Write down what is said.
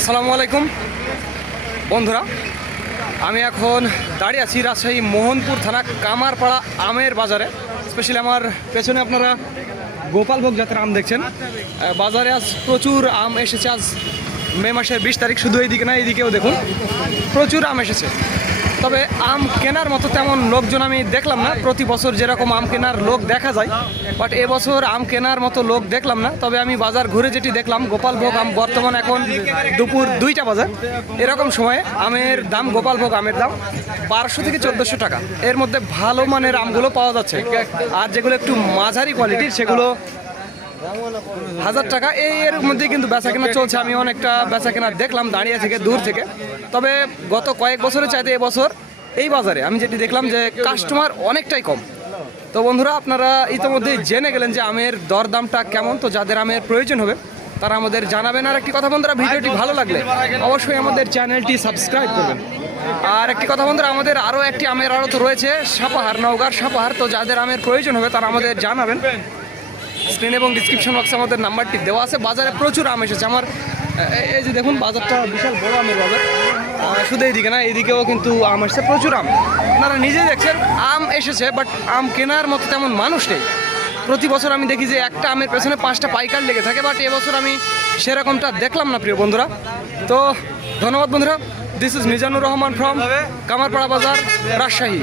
আসসালামু আলাইকুম। বন্ধুরা, আমি এখন দাঁড়িয়ে আছি রাজশাহী মোহনপুর থানা কামারপাড়া আমের বাজারে। স্পেশালি আমার পেছনে আপনারা গোপালভোগ জাতের আম দেখছেন। বাজারে আজ প্রচুর আম এসেছে। আজ মে মাসের বিশ তারিখ, শুধু এইদিকে না, এইদিকেও দেখুন। প্রচুর আম এসেছে। তবে আম কেনার মতো তেমন লোকজন আমি দেখলাম না। প্রতি বছর যেরকম আম কেনার লোক দেখা যায় বাট এবছর আম কেনার মতো লোক দেখলাম না। তবে আমি বাজার ঘুরে যেটি দেখলাম, গোপালভোগ আম বর্তমান এখন দুপুর দুইটা বাজার এরকম সময়ে আমের দাম, গোপালভোগ আমের দাম বারোশো থেকে চোদ্দোশো টাকা। এর মধ্যে ভালো মানের আমগুলো পাওয়া যাচ্ছে। আর যেগুলো একটু মাঝারি কোয়ালিটির সেগুলো হাজার টাকা। এই এর মধ্যে কিন্তু বেচা কেনা চলছে। আমি অনেকটা বেচা কেনা দেখলাম, দাঁড়িয়ে থেকে, দূর থেকে। তবে গত কয়েক বছরের চাইতে এবছর এই বাজারে আমি যেটি দেখলাম যে কাস্টমার অনেকটাই কম। তো বন্ধুরা, আপনারা ইতিমধ্যেই জেনে গেলেন যে আমের দরদামটা কেমন। তো যাদের আমের প্রয়োজন হবে, তারা আমাদের জানাবেন। আর একটি কথা বন্ধুরা, ভিডিওটি ভালো লাগলে অবশ্যই আমাদের চ্যানেলটি সাবস্ক্রাইব করবেন। আর একটি কথা বন্ধুরা, আমাদের আরও একটি আমের আড়ত রয়েছে, সাপাহার নওগাঁর সাপাহার। তো যাদের আমের প্রয়োজন হবে, তারা আমাদের জানাবেন। স্ক্রিন এবং ডিসক্রিপশন বক্সে আমাদের নাম্বারটি দেওয়া আছে। বাজারে প্রচুর আম এসেছে। আমার এই যে দেখুন বাজারটা বিশাল বড় আমের বাজার। শুধু এইদিকে না এইদিকেও কিন্তু আম এসেছে প্রচুর আম। আপনারা নিজেই দেখছেন আম এসেছে বাট আম কেনার মতো তেমন মানুষ নেই। প্রতি বছর আমি দেখি যে একটা আমের পেছনে পাঁচটা পাইকার লেগে থাকে বাট এবছর আমি সেরকমটা দেখলাম না প্রিয় বন্ধুরা। তো ধন্যবাদ বন্ধুরা। This is Mizanur Rahman from Kamarpara Bazar Rajshahi.